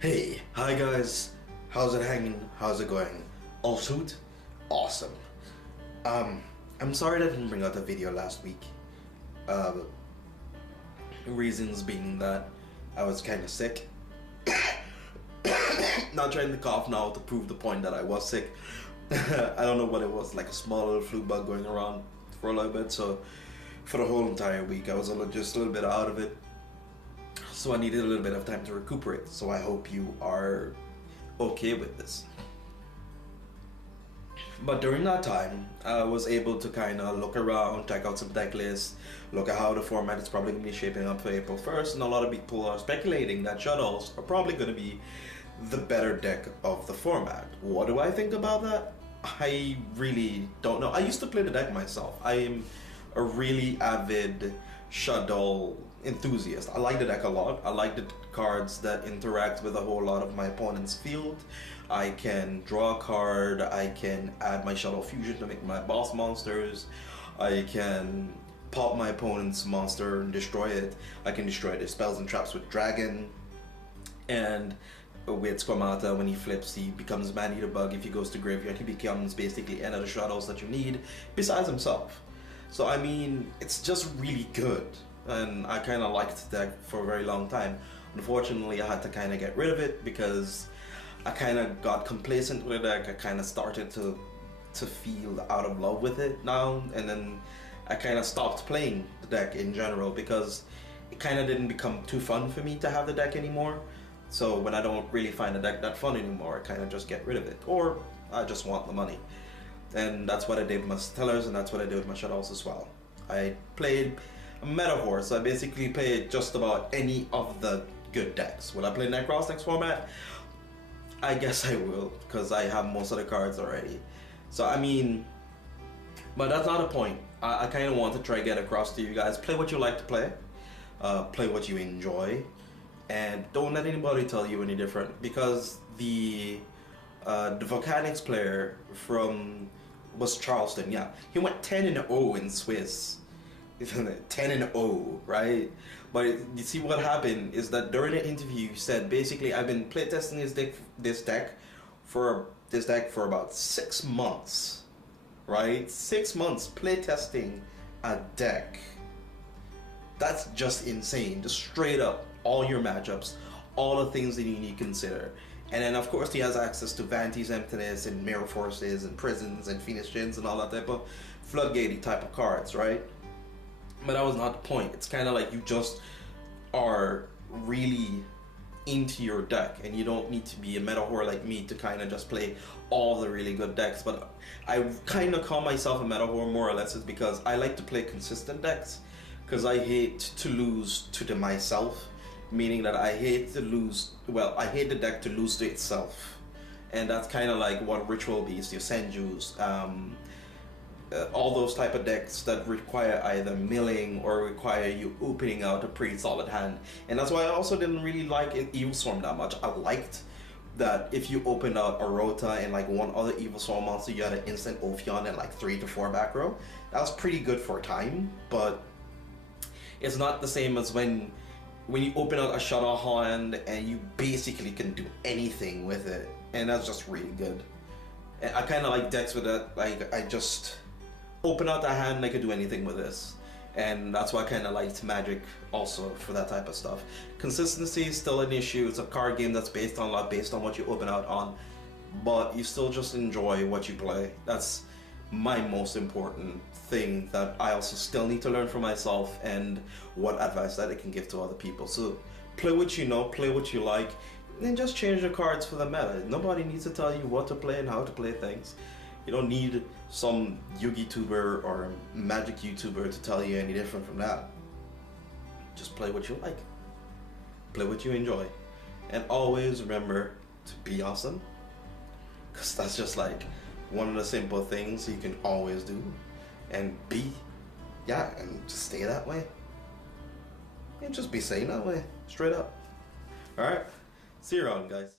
Hey, hi guys, how's it hanging? How's it going? All suit? Awesome. I'm sorry that I didn't bring out a video last week. Uh, Reasons being that I was kind of sick. Not trying to cough now to prove the point that I was sick. I don't know what it was, like a small little flu bug going around for a little bit. So for the whole entire week, I was just a little bit out of it. So I needed a little bit of time to recuperate. So I hope you are okay with this. But during that time, I was able to kind of look around, check out some deck lists, look at how the format is probably going to be shaping up for April 1st, and a lot of people are speculating that shuttles are probably going to be the better deck of the format. What do I think about that? I really don't know. I used to play the deck myself. I am a really avid shuttle enthusiast. I like the deck a lot. I like the cards that interact with a whole lot of my opponent's field. I can draw a card, I can add my shuttle fusion to make my boss monsters, I can pop my opponent's monster and destroy it. I can destroy their spells and traps with dragon, and with Squamata, when he flips, he becomes Man-Eater Bug. If he goes to graveyard, he becomes basically any of the shuttles that you need besides himself. So I mean, it's just really good, and I kind of liked the deck for a very long time. Unfortunately, I had to kind of get rid of it because I kind of got complacent with the deck. I kind of started to feel out of love with it now, and then I kind of stopped playing the deck in general because it kind of didn't become too fun for me to have the deck anymore. So when I don't really find the deck that fun anymore, I kind of just get rid of it, or I just want the money. And that's what I did with my Stellars, and that's what I did with my Shuttles as well. I played a meta horse, so I basically played just about any of the good decks. Will I play Necros next format? I guess I will, because I have most of the cards already. So I mean, but that's not the point. I kind of want to try to get across to you guys. Play what you like to play. Play what you enjoy. And don't let anybody tell you any different, because the Volcanics player was Charleston, yeah. He went 10-0 in Swiss. 10-0, right? But you see what happened is that during the interview he said basically, I've been playtesting this deck for about 6 months, right? 6 months playtesting a deck. That's just insane. Just straight up all your matchups, all the things that you need to consider. And then of course he has access to Vanity's Emptiness and Mirror Forces and Prisons and Phoenix Gens and all that type of floodgatey type of cards, right? But that was not the point. It's kind of like you just are really into your deck, and you don't need to be a meta whore like me to kind of just play all the really good decks. But I kind of call myself a meta whore more or less is because I like to play consistent decks, because I hate to lose to myself. Meaning that I hate to lose, well, I hate the deck to lose to itself. And that's kind of like what Ritual Beast, your Senjus, all those type of decks that require either milling or require you opening out a pretty solid hand. And that's why I also didn't really like Evil Storm that much. I liked that if you opened out a Rota and like one other Evil Storm monster, you had an instant Ophion and like 3 to 4 back row. That was pretty good for a time, but it's not the same as when you open out a Shuttle hand and you basically can do anything with it, and that's just really good. And I kind of like decks with that, like I just open out a hand and I could do anything with this, and that's why I kind of liked Magic also for that type of stuff. Consistency is still an issue. It's a card game that's based on what you open out on, but you still just enjoy what you play. That's my most important thing that I also still need to learn for myself, and what advice that I can give to other people. So play what you know, play what you like, and just change the cards for the meta. Nobody needs to tell you what to play and how to play things. You don't need some Yugi tuber or Magic YouTuber to tell you any different from that. Just play what you like, play what you enjoy, and always remember to be awesome, because that's just like one of the simple things you can always do. And and just stay that way. And just be saying that way, straight up. Alright, see you around, guys.